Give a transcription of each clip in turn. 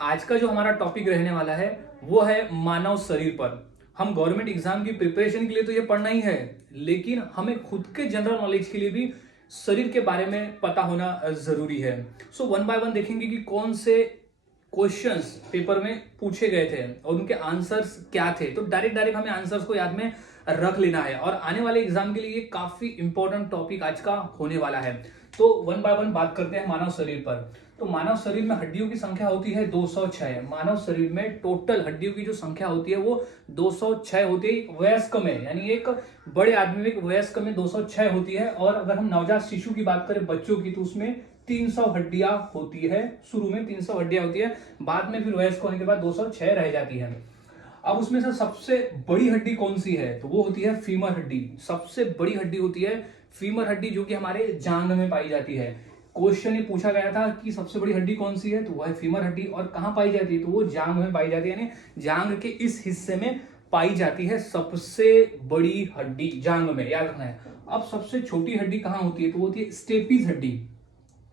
आज का जो हमारा टॉपिक रहने वाला है वो है मानव शरीर पर। हम गवर्नमेंट एग्जाम की प्रिपरेशन के लिए तो ये पढ़ना ही है, लेकिन हमें खुद के जनरल नॉलेज के लिए भी शरीर के बारे में पता होना जरूरी है। सो वन बाय वन देखेंगे कि कौन से क्वेश्चंस पेपर में पूछे गए थे और उनके आंसर्स क्या थे। तो डायरेक्ट डायरेक्ट हमें आंसर्स को याद में रख लेना है और आने वाले एग्जाम के लिए ये काफी इंपॉर्टेंट टॉपिक आज का होने वाला है। तो वन बाय वन बात करते हैं मानव शरीर पर। तो मानव शरीर में हड्डियों की संख्या होती है 206। मानव शरीर में टोटल हड्डियों की जो संख्या होती है वो 206 होती है वयस्क में, यानी एक बड़े आदमी में, एक वयस्क में 206 होती है। और अगर हम नवजात शिशु की बात करें, बच्चों की, तो उसमें 300 हड्डियां होती है। शुरू में 300 हड्डियां होती है, बाद में फिर वयस्क होने के बाद 206 रह जाती है। अब उसमें से सबसे बड़ी हड्डी कौन सी है, तो वो होती है फीमर हड्डी। सबसे बड़ी हड्डी होती है फीमर हड्डी, जो कि हमारे जांघ में पाई जाती है। क्वेश्चन ये पूछा गया था कि सबसे बड़ी हड्डी कौन सी है, तो वो है फीमर हड्डी। और कहां पाई जाती है, तो वो जांघ में पाई जाती है, यानी जांघ के इस हिस्से में पाई जाती है सबसे बड़ी हड्डी, जांघ में, याद रखना है। अब सबसे छोटी हड्डी कहां होती है, तो वो होती है स्टेपीज हड्डी।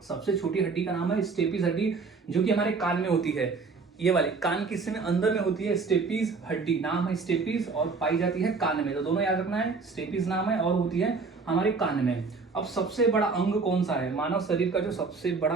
सबसे छोटी हड्डी का नाम है स्टेपीज हड्डी, जो कि हमारे कान में होती है। ये वाले कान के हिस्से में अंदर में होती है स्टेपीज हड्डी, नाम है स्टेपीज, और पाई जाती है कान में। तो दोनों याद रखना है, स्टेपीज नाम है और होती है हमारे कान में। अब सबसे बड़ा अंग कौन सा है, मानव शरीर का जो सबसे बड़ा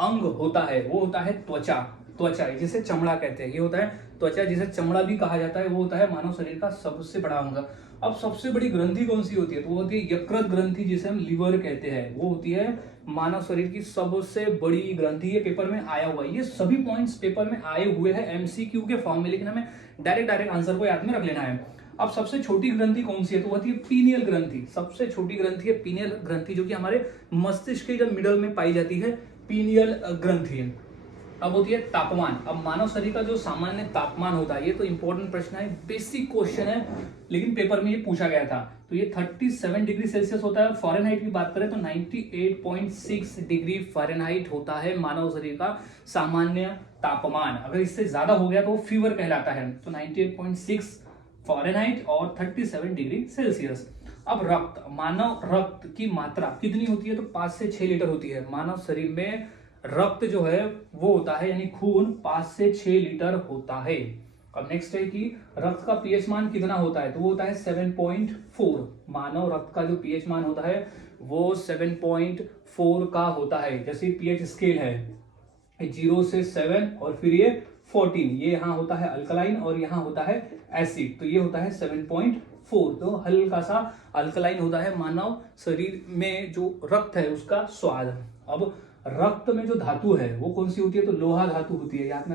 अंग होता है वो होता है त्वचा। त्वचा जिसे चमड़ा कहते हैं, ये होता है त्वचा, जिसे चमड़ा भी कहा जाता है, वो होता है मानव शरीर का सबसे बड़ा अंग। अब सबसे बड़ी ग्रंथि कौन सी होती है, तो वो होती है यकृत ग्रंथि, जिसे हम लिवर कहते हैं। वो होती है मानव शरीर की सबसे बड़ी ग्रंथि। ये पेपर में आया हुआ है, ये सभी पॉइंट्स पेपर में आए हुए हैं एमसीक्यू के फॉर्म में, लेकिन हमें डायरेक्ट डायरेक्ट आंसर को याद में रख लेना है। अब सबसे छोटी ग्रंथि कौन सी है, तो होती है पीनियल ग्रंथि। सबसे छोटी ग्रंथि है पीनियल ग्रंथि, जो कि हमारे मस्तिष्क के जब मिडल में पाई जाती है, पीनियल ग्रंथि। अब होती है तापमान। अब मानव शरीर का जो सामान्य तापमान होता है, ये तो इंपॉर्टेंट प्रश्न है, बेसिक क्वेश्चन है, लेकिन पेपर में ये पूछा गया था। तो ये 37 डिग्री सेल्सियस होता है। फॉरेनहाइट की बात करें तो 98.6 डिग्री फॉरेनहाइट होता है मानव शरीर का सामान्य तापमान। अगर इससे ज्यादा हो गया तो वो फीवर कहलाता है। तो 98.6 फॉरेनहाइट और 37 डिग्री सेल्सियस। अब रक्त, मानव रक्त की मात्रा कितनी होती है, तो 5 से 6 लीटर होती है। मानव शरीर में रक्त जो है वो होता है, यानी खून 5 से 6 लीटर होता है। अब नेक्स्ट है कि रक्त का पीएच मान कितना होता है, तो वो होता है 7.4। मानव रक्त का जो पीएच मान होता है वो 7.4 का होता है। जैसे पीएच स्केल है 0 से 7 और फिर ये 14, ये यहाँ होता है अल्कलाइन और यहाँ होता है एसिड, तो ये होता है 7.4। तो हल्का सा अल्कलाइन होता है मानव शरीर में जो रक्त है उसका स्वाद। अब रक्त में जो धातु है वो कौन सी होती है, तो लोहा धातु होती है, याद में